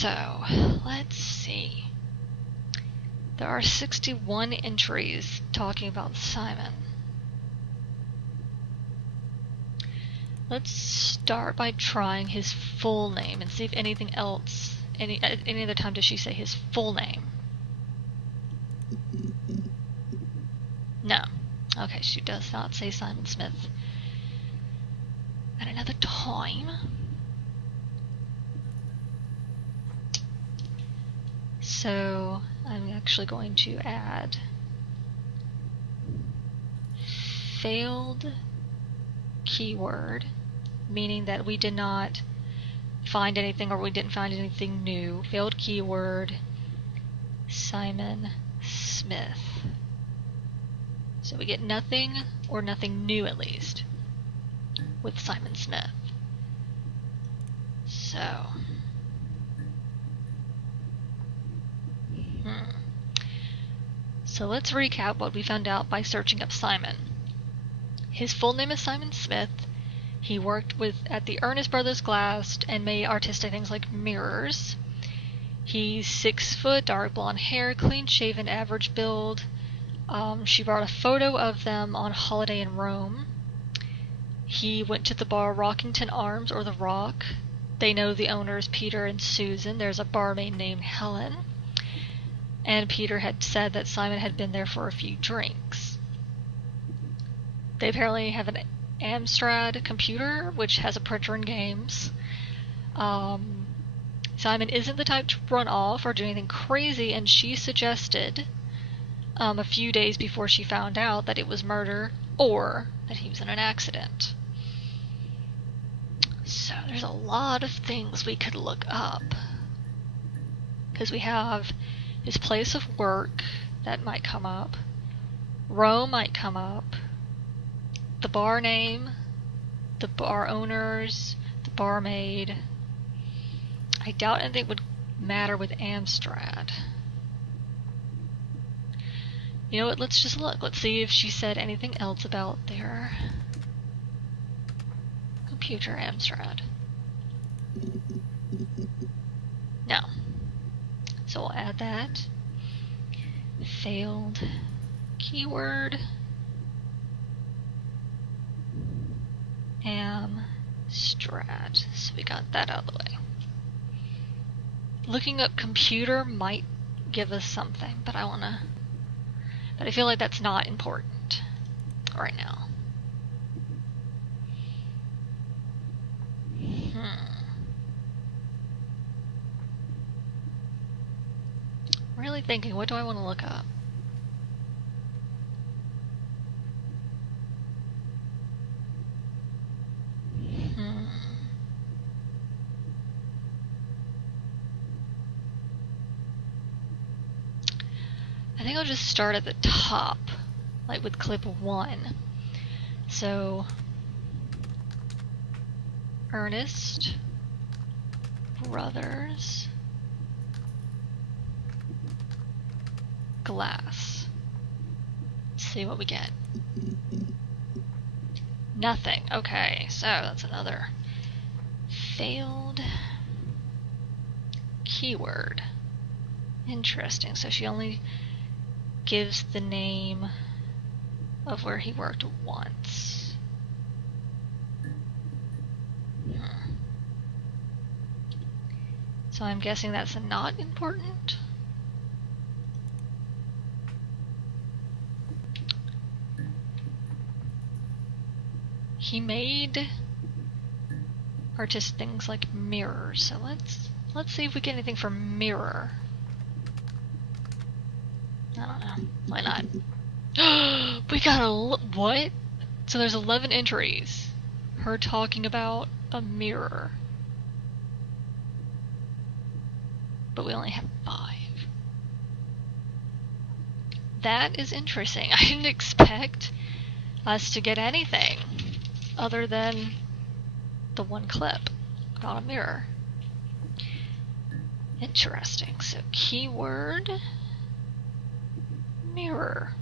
So, let's see. There are 61 entries talking about Simon. Let's start by trying his full name and see if anything else, any other time does she say his full name? No. Okay, she does not say Simon Smith. At another time. So, I'm actually going to add failed keyword, meaning that we did not find anything or we didn't find anything new. Failed keyword, Simon Smith. So we get nothing or nothing new at least with Simon Smith. So, So let's recap what we found out by searching up Simon. His full name is Simon Smith. He worked at the Ernest Brothers Glass and made artistic things like mirrors. He's 6 foot, dark blonde hair, clean shaven, average build. She brought a photo of them on holiday in Rome. He went to the bar Rockington Arms, or The Rock. They know the owners, Peter and Susan. There's a barmaid named Helen. And Peter had said that Simon had been there for a few drinks. They apparently have an Amstrad computer, which has a printer and games. Simon isn't the type to run off or do anything crazy, and she suggested a few days before she found out that it was murder or that he was in an accident. So there's a lot of things we could look up. Because we have his place of work, that might come up. Rome might come up. The bar name, the bar owners, the barmaid. I doubt anything would matter with Amstrad. You know what, let's just look. Let's see if she said anything else about their computer Amstrad. No. So we'll add that. Failed keyword. Amstrad. So we got that out of the way. Looking up computer might give us something, but I feel like that's not important right now. Really thinking, what do I want to look up? I think I'll just start at the top, like with clip 1. So, Ernest Brothers Glass. Let's see what we get. Nothing. Okay, so that's another failed keyword. Interesting. So she only gives the name of where he worked once. So I'm guessing that's not important. He made artistic things like mirrors. So let's see if we get anything from mirror. I don't know. Why not? We got what? So there's 11 entries. Her talking about a mirror. But we only have 5. That is interesting. I didn't expect us to get anything other than the one clip about a mirror. Interesting. So keyword mirror.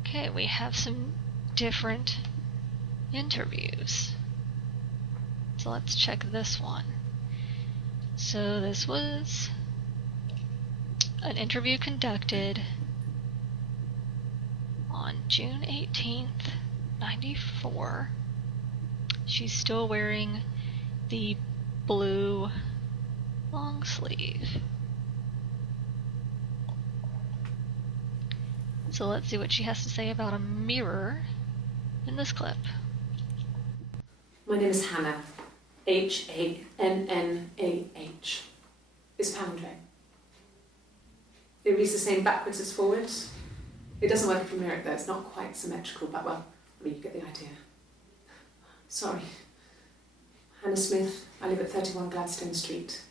Okay, we have some different interviews. So let's check this one. So this was an interview conducted on June 18th, 94. She's still wearing the blue long sleeve. So let's see what she has to say about a mirror in this clip. My name is Hannah. H-A-N-N-A-H. It's palindrome. It reads the same backwards as forwards. It doesn't work if you mirror it though, it's not quite symmetrical, but well, I mean, you get the idea. Sorry. Hannah Smith, I live at 31 Gladstone Street.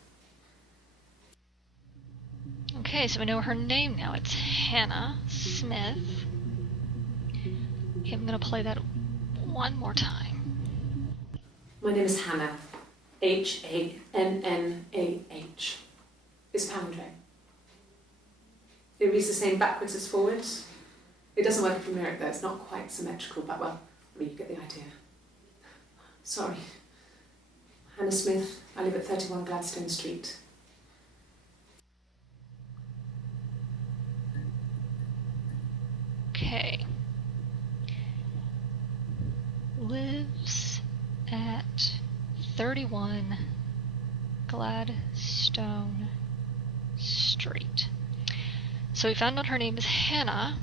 Okay, so we know her name now. It's Hannah Smith. Okay, I'm gonna play that one more time. My name is Hannah. H-A-N-N-A-H. It's palindrome. It reads the same backwards as forwards. It doesn't work if you mirror it though, it's not quite symmetrical, but well, I mean, you get the idea. Sorry. Hannah Smith, I live at 31 Gladstone Street. Okay. Lives at 31 Gladstone Street. So we found out her name is Hannah.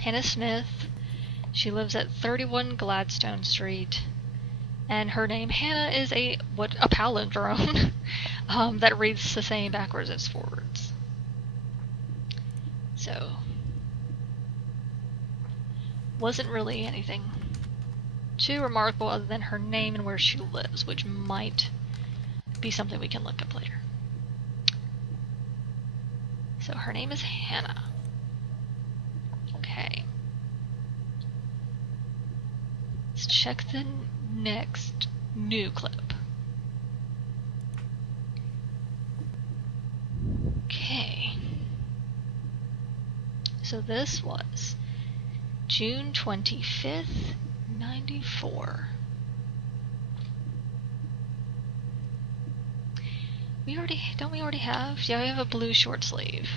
Hannah Smith. She lives at 31 Gladstone Street. And her name, Hannah, is a palindrome that reads the same backwards as forwards. So, wasn't really anything too remarkable other than her name and where she lives, which might be something we can look up later. So her name is Hannah. Okay. Let's check the next new clip. Okay. So this was June 25th, 94. Don't we already have? Yeah, we have a blue short sleeve.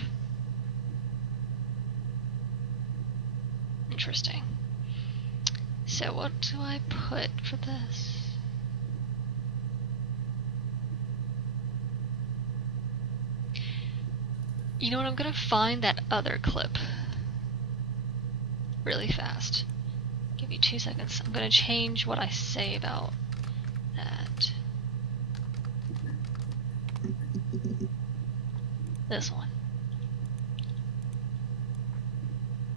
Interesting. So what do I put for this? You know what, I'm gonna find that other clip really fast. Give me 2 seconds. I'm gonna change what I say about that. This one.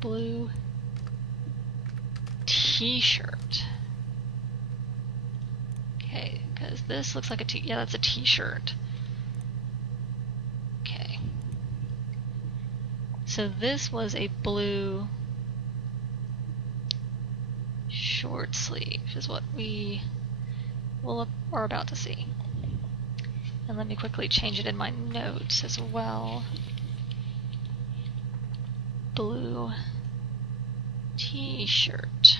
Blue t-shirt. Okay, because this looks like a yeah, that's a t-shirt. Okay. So this was a blue short sleeve, is what we are about to see. And let me quickly change it in my notes as well. Blue t-shirt.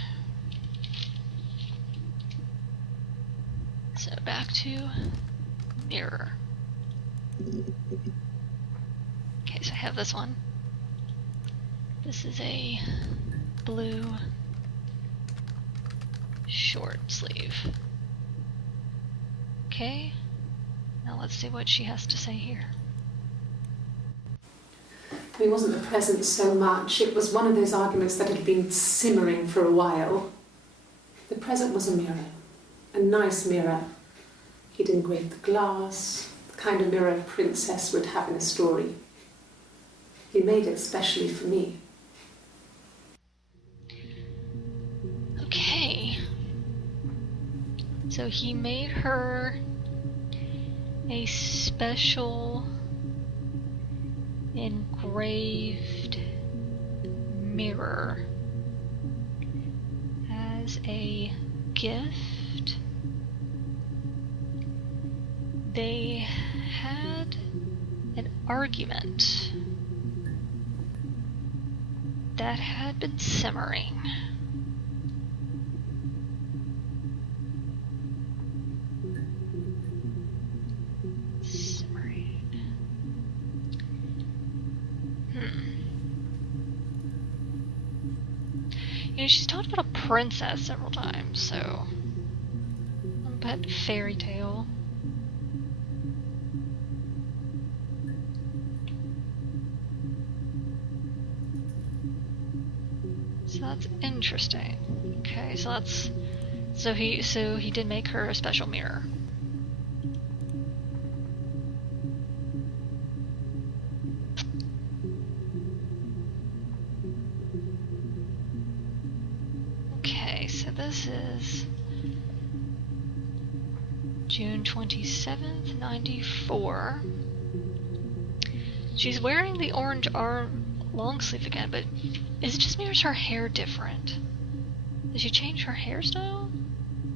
So back to mirror. Okay, so I have this one. This is a blue short sleeve. Okay, now let's see what she has to say here. It wasn't the present so much, it was one of those arguments that had been simmering for a while. The present was a mirror, a nice mirror. He'd engraved the glass, the kind of mirror a princess would have in a story. He made it specially for me. Okay. So he made her a special engraved mirror as a gift. They had an argument that had been simmering. You know, she's talked about a princess several times, so... I bet fairy tale. So that's interesting. Okay, so that's... So he did make her a special mirror. Okay, so this is June 27th, 94. She's wearing the orange arm long sleeve again, but is it just me or is her hair different? Did she change her hairstyle?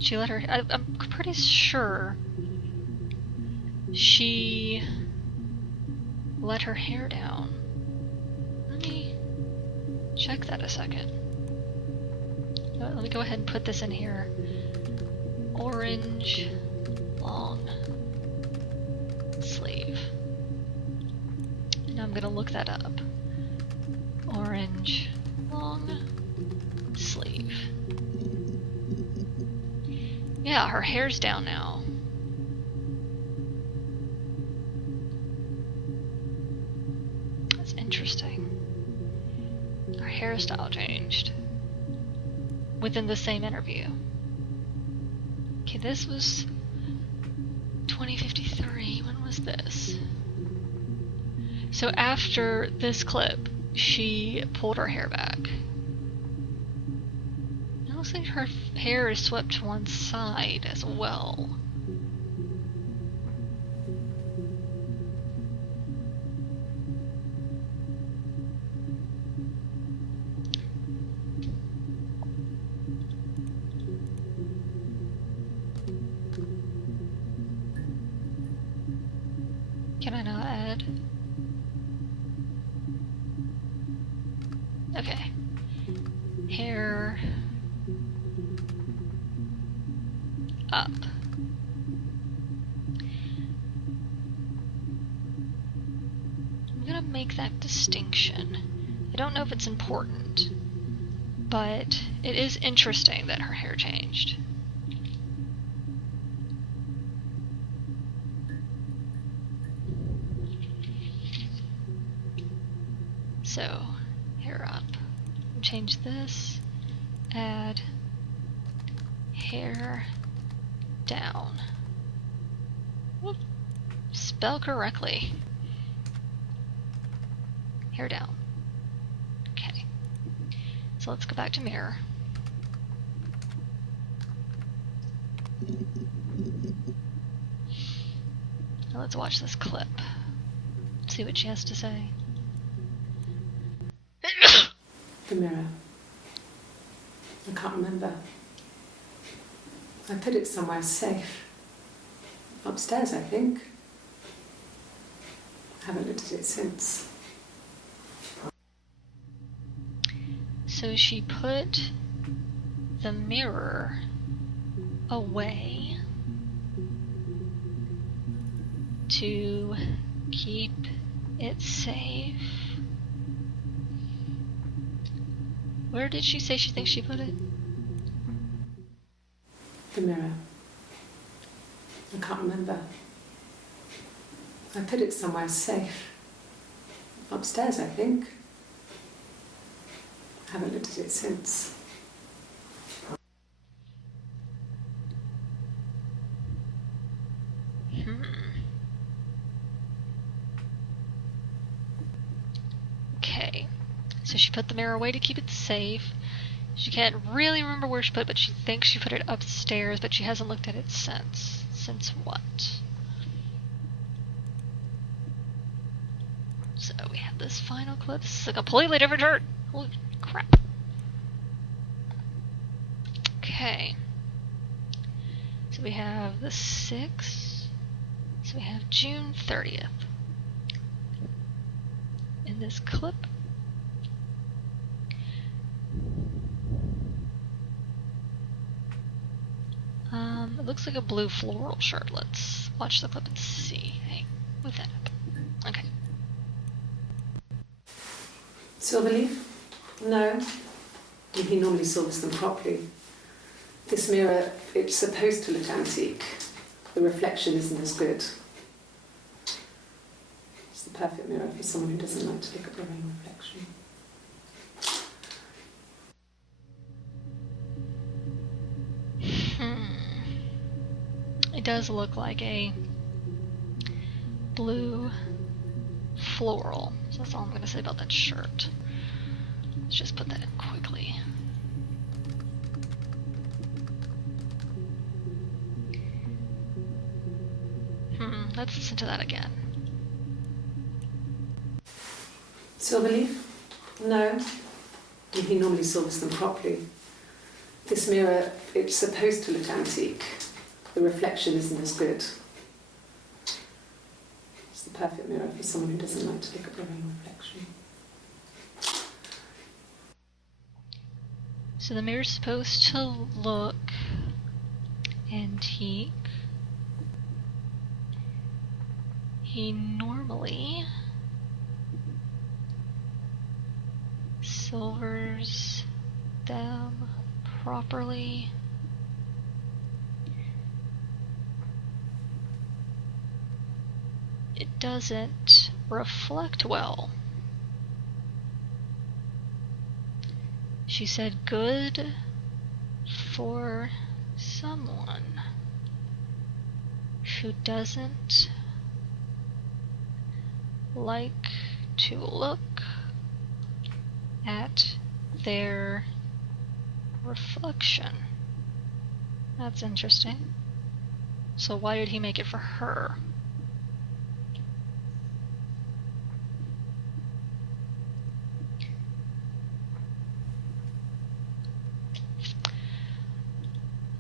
She let her... I'm pretty sure she let her hair down. Let me check that a second. Let me go ahead and put this in here. Orange long sleeve. Now I'm gonna look that up. Orange long sleeve. Yeah, her hair's down now. That's interesting. Her hairstyle changed within the same interview. Okay, this was 2053. When was this? So after this clip, she pulled her hair back. It looks like her hair is swept to one side as well. Can I not add? Okay. Hair up. I'm gonna make that distinction. I don't know if it's important, but it is interesting that her hair changed. So, hair up. Change this. Add hair down. Whoop. Spell correctly. Hair down. Okay. So let's go back to mirror. Now let's watch this clip. See what she has to say. The mirror. I can't remember. I put it somewhere safe. Upstairs, I think. I haven't looked at it since. So she put the mirror away to keep it safe. Where did she say she thinks she put it? The mirror. I can't remember. I put it somewhere safe. Upstairs, I think. I haven't looked at it since. Okay. So she put the mirror away to keep it safe. She can't really remember where she put it, but she thinks she put it upstairs, but she hasn't looked at it since. Since what? So we have this final clip. This is a completely different chart. Holy crap. Okay. So we have the 6th. So we have June 30th. In this clip. It looks like a blue floral shirt. Let's watch the clip and see. Hey, move that up. Okay. Silverleaf? No. and he normally solves them properly. This mirror, it's supposed to look antique. The reflection isn't as good. It's the perfect mirror for someone who doesn't like to look at their own reflection. It does look like a blue floral. So that's all I'm going to say about that shirt. Let's just put that in quickly. Let's listen to that again. Silverleaf? No. And he normally solves them properly. This mirror, it's supposed to look antique. The reflection isn't as good. It's the perfect mirror for someone who doesn't like to look at their own reflection. So the mirror's supposed to look antique. He normally silvers them properly. It doesn't reflect well. She said good for someone who doesn't like to look at their reflection. That's interesting. So why did he make it for her?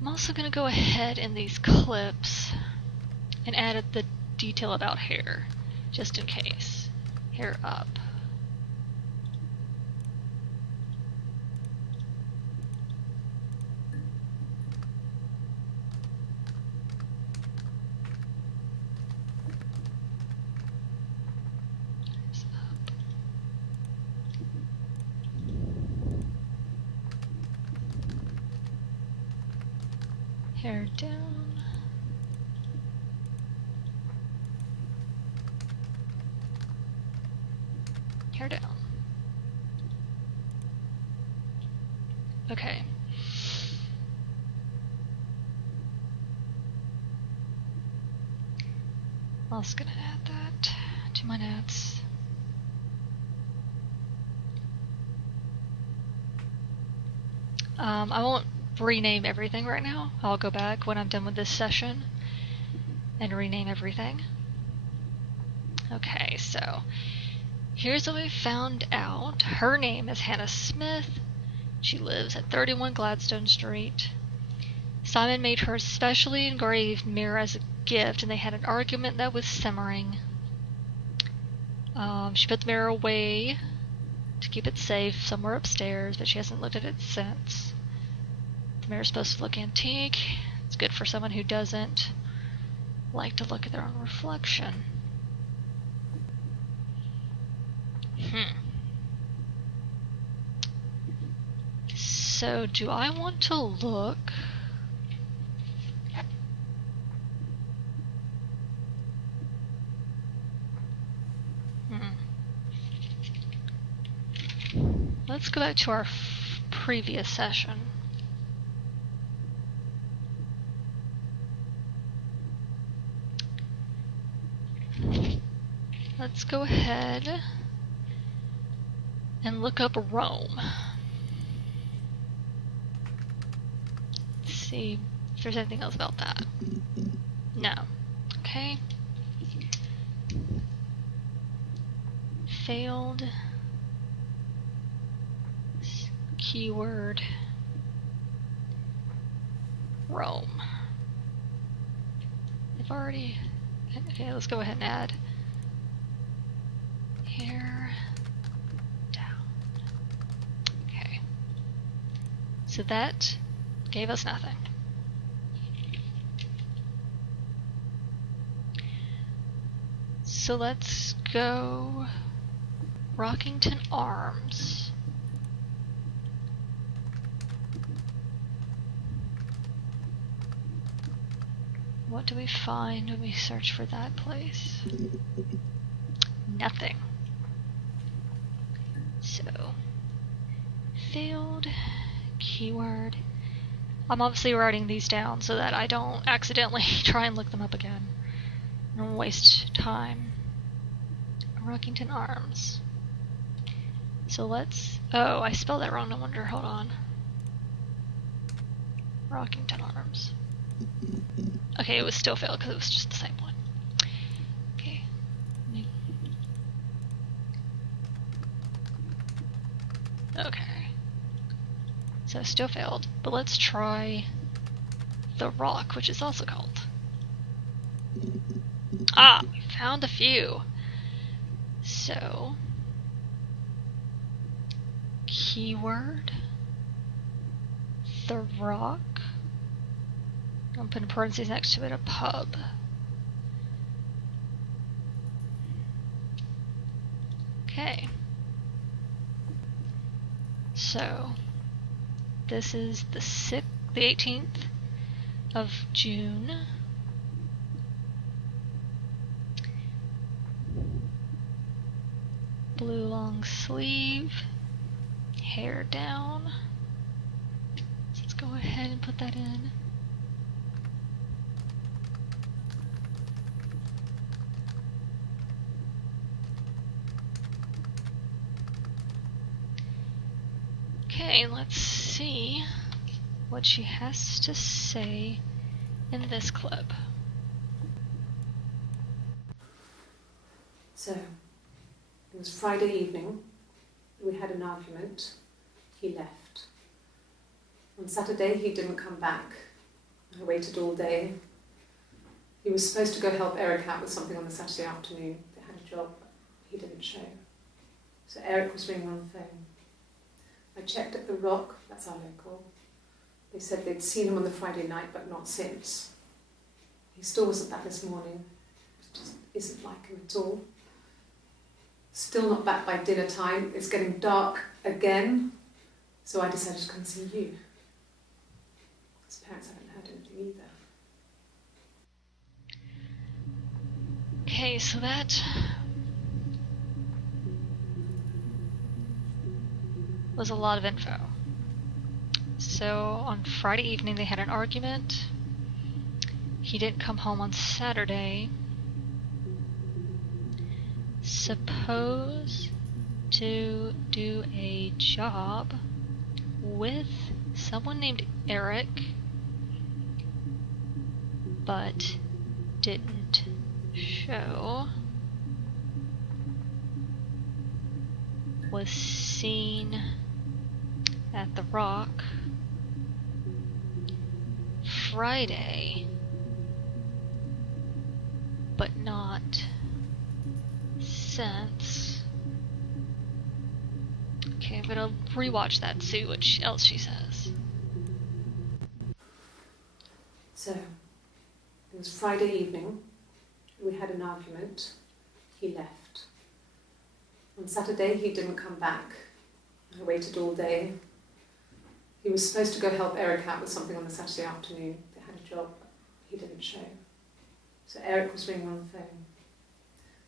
I'm also going to go ahead in these clips and add the detail about hair, just in case. Hair up. Hair down. Hair down. Okay. I'm also gonna add that to my notes. I won't rename everything right now. I'll go back when I'm done with this session and rename everything. Okay, so here's what we found out. Her name is Hannah Smith. She lives at 31 Gladstone Street. Simon made her a specially engraved mirror as a gift, and they had an argument that was simmering. She put the mirror away to keep it safe somewhere upstairs, but she hasn't looked at it since. The mirror's supposed to look antique. It's good for someone who doesn't like to look at their own reflection. So, do I want to look Let's go back to our previous session. Let's go ahead and look up Rome. Let's see if there's anything else about that. No. Okay. Failed. Keyword Rome. I've already... Okay, let's go ahead and add hair down. Okay. So that gave us nothing. So let's go Rockington Arms. What do we find when we search for that place? Nothing. So, failed, keyword. I'm obviously writing these down so that I don't accidentally try and look them up again and waste time. Rockington Arms. So let's... Oh, I spelled that wrong, no wonder. Hold on. Rockington Arms. Okay, it was still failed because it was just the same one. Okay. Okay. So still failed, but let's try the rock, which is also called. Ah, we found a few. So, keyword, the rock. I'm putting parentheses next to it, a pub. Okay. So, this is the 18th of June. Blue long sleeve, hair down. So let's go ahead and put that in. Okay, let's see what she has to say in this clip. So, it was Friday evening. We had an argument. He left. On Saturday, he didn't come back. I waited all day. He was supposed to go help Eric out with something on the Saturday afternoon. They had a job, but he didn't show. So Eric was ringing on the phone. I checked at the Rock, that's our local. They said they'd seen him on the Friday night, but not since. He still wasn't back this morning. It just isn't like him at all. Still not back by dinner time. It's getting dark again. So I decided to come see you. His parents haven't heard anything either. Okay, so that was a lot of info. So on Friday evening they had an argument. He didn't come home on Saturday. Supposed to do a job with someone named Eric, but didn't show. Was seen at the Rock Friday, but not since. Okay, I'm gonna rewatch that and see what else she says. So, it was Friday evening. We had an argument. He left. On Saturday, he didn't come back. I waited all day. He was supposed to go help Eric out with something on the Saturday afternoon. They had a job, but he didn't show. So Eric was ringing on the phone.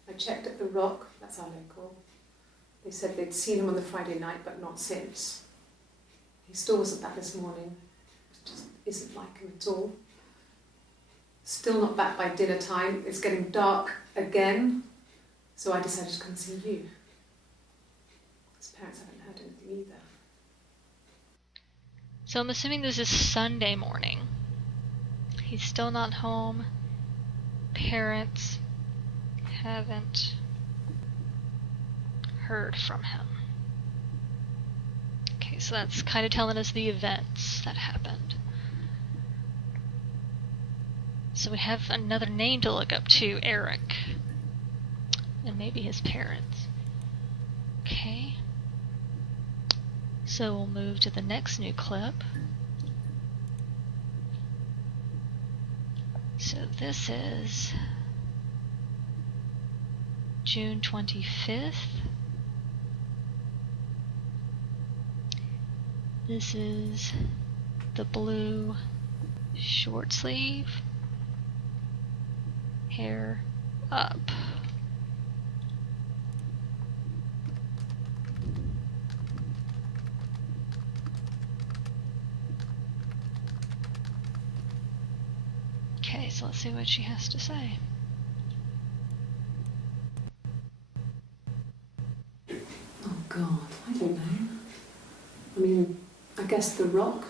I checked at the Rock, that's our local. They said they'd seen him on the Friday night, but not since. He still wasn't back this morning. It just isn't like him at all. Still not back by dinner time. It's getting dark again. So I decided to come see you. His parents haven't heard anything either. So I'm assuming this is Sunday morning. He's still not home. Parents haven't heard from him. Okay, so that's kind of telling us the events that happened. So we have another name to look up too, Eric. And maybe his parents. Okay. So we'll move to the next new clip. So this is June 25th. This is the blue short sleeve, hair up. Okay, so let's see what she has to say. Oh God, I don't know. I mean, I guess the Rock.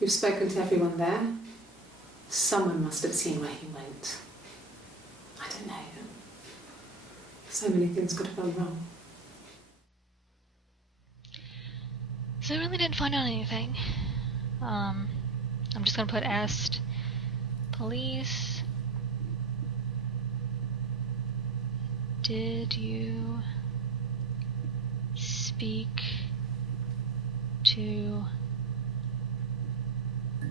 You've spoken to everyone there. Someone must have seen where he went. I don't know. So many things could have gone wrong. So I really didn't find out anything. I'm just gonna put asked police. Did you speak to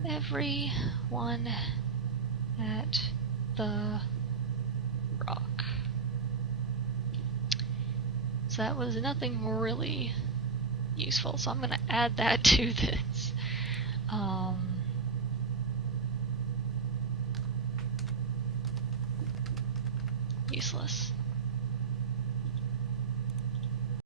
everyone at the Rock? So that was nothing really useful, so I'm gonna add that to this. Useless.